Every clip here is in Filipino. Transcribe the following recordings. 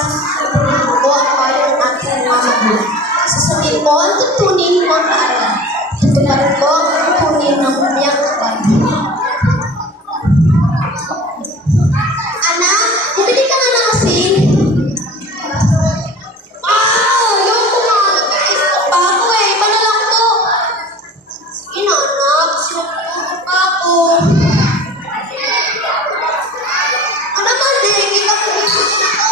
Pilipinas, ko ang payo ng aking mga magulang. Susundin ko ang tuntunin ng pag-aaral. Tutuparin ko ang tuntunin ng umiyang kapal. Anak, bumili ka nga ng asin. Ayoko nga. Nag-iisip pa ako eh. Manalang ko. Sige na, anak. Sinutulog pa ako. Ano naman eh? Hindi ka pumisip na ako.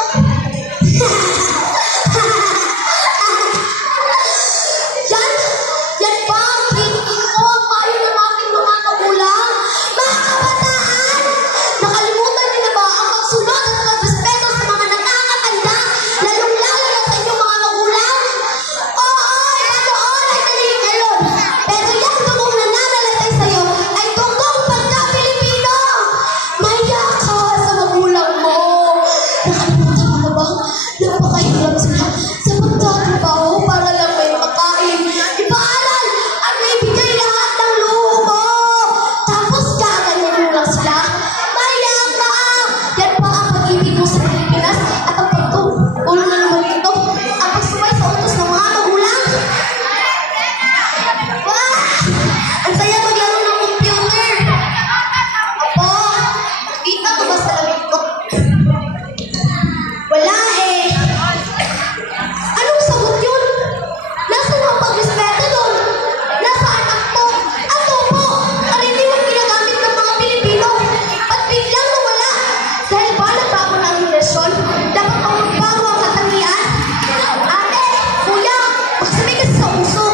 Yan ba ang pinigil ko ang payo ng aking mga magulang? Mga kabataan! Nakalimutan niyo na ba ang pagsunod at pagrespeto sa mga nakakatanda, lalong-lalo na sa inyong mga magulang? Oo, noon ay naging ngayon. Pero yan tungkol na nanalatay sa'yo ay tungkol pagka-Pilipino. Maya ka sa magulang mo. Nakalimutan mo na ba? Napakahirap sila sa pagtatrabaho para lang may makain. Ipaaral at may bigay lahat ng luho mo. Tapos kaganyan mo lang sila. Maya ka! Yan pa ang pag-ibig mo sa Pilipinas at ang pagtulong na naman ito. Ang pagsubay sa utos ng mga magulang. Wah! Ang saya maglaro ng computer. Apo, nakita mo ba sa lamig ko? Wala eh. Anong sagot yun? Nasaan ang pagrespeto doon? Nasa anak mo? Ano po? Karaniwang ginagamit ng mga Pilipino. At biglang nawala. Dahil ba nagbago na ang relasyon? Dapat ang magbago ang katangian? Ate, kuya, magsabi kasi sa uso.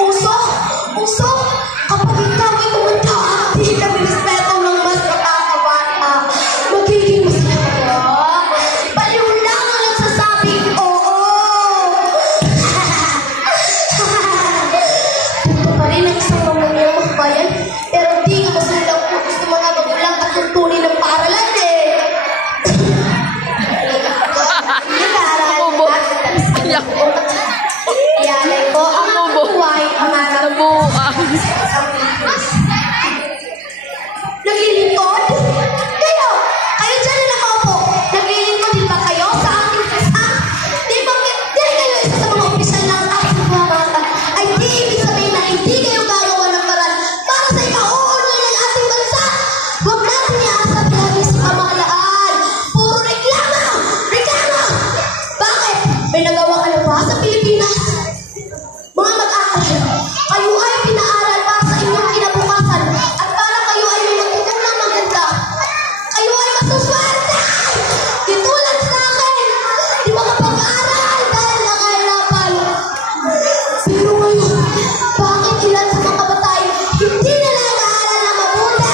Uso? Uso? Kapag ikaw ay kumanta, hindi ka respeto ng mas nakakabata. Magiging masaya ka. Baliw lang ang nagsasabing oo. Punto pa rin ang isang mamunyang makbayan, pero di ka masunod ang utos ng mga magulang at tuntunin ng paaralan eh. Nag-aaral at iyalay ko ang buhay pangarap ko. Naglilingkod? Kayo dyan na nakaupo. Naglilingkod din ba kayo sa ating pista? Di kayo isa sa mga opisyal ng ating mga bata ay di ibig sabihin na hindi kayo gagawa ng paraan para sa ikauunlad ng ating bansa. Huwag natin iasa palagi sa pamahalaan. Puro reklamo! Reklamo! Bakit? May nagawa ka na ba sa Pilipinas? Mga mag-aaral, kayo ay pinaaral para sa inyong kinabukasan at para kayo ay may magkukulang maganda. Kayo ay masuswerte! Di tulad sa akin, di makapag-aaral dahil nakahirapan. Pero ngayon, bakit ilan sa mga kabataan hindi na nag-aaral na mabuti?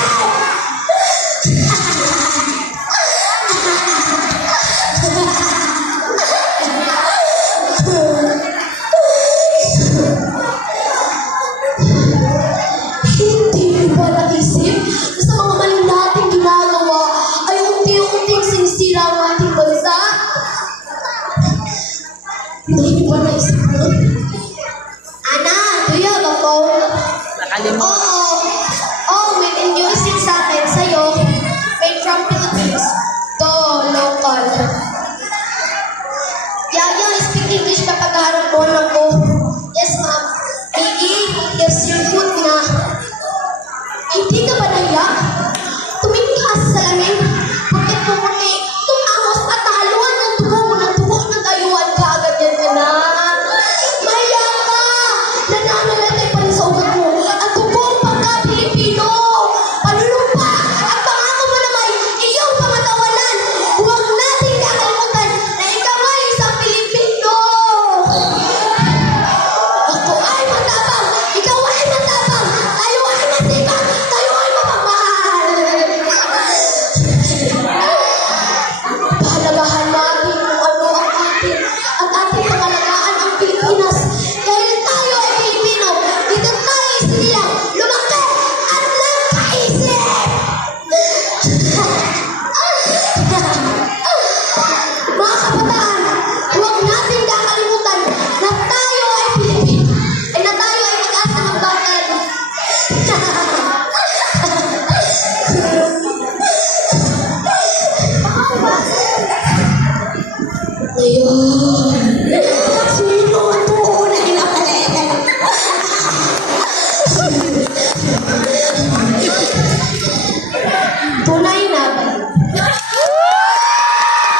Hindi ba naisip na sa mga mali nating ginagawa ay unti-unting sinisira ang ating bansa? Hindi ba naisip mo? Ana, do you have a phone? Oo. Oh, may music sa akin sa'yo. Made from Philippines. To local. Yaya, speak English kapag harap mo lang ko. Yes, ma'am. Miggy, yes, you're good na. Hindi ka ba naiyak? Tumingin ka sa salamin. Bakit pumunti? Tumangos at nahaluan ng dugo ng dayuan ka agad yan ka na. Ngayon, sino ang buo na inapalit? Tunay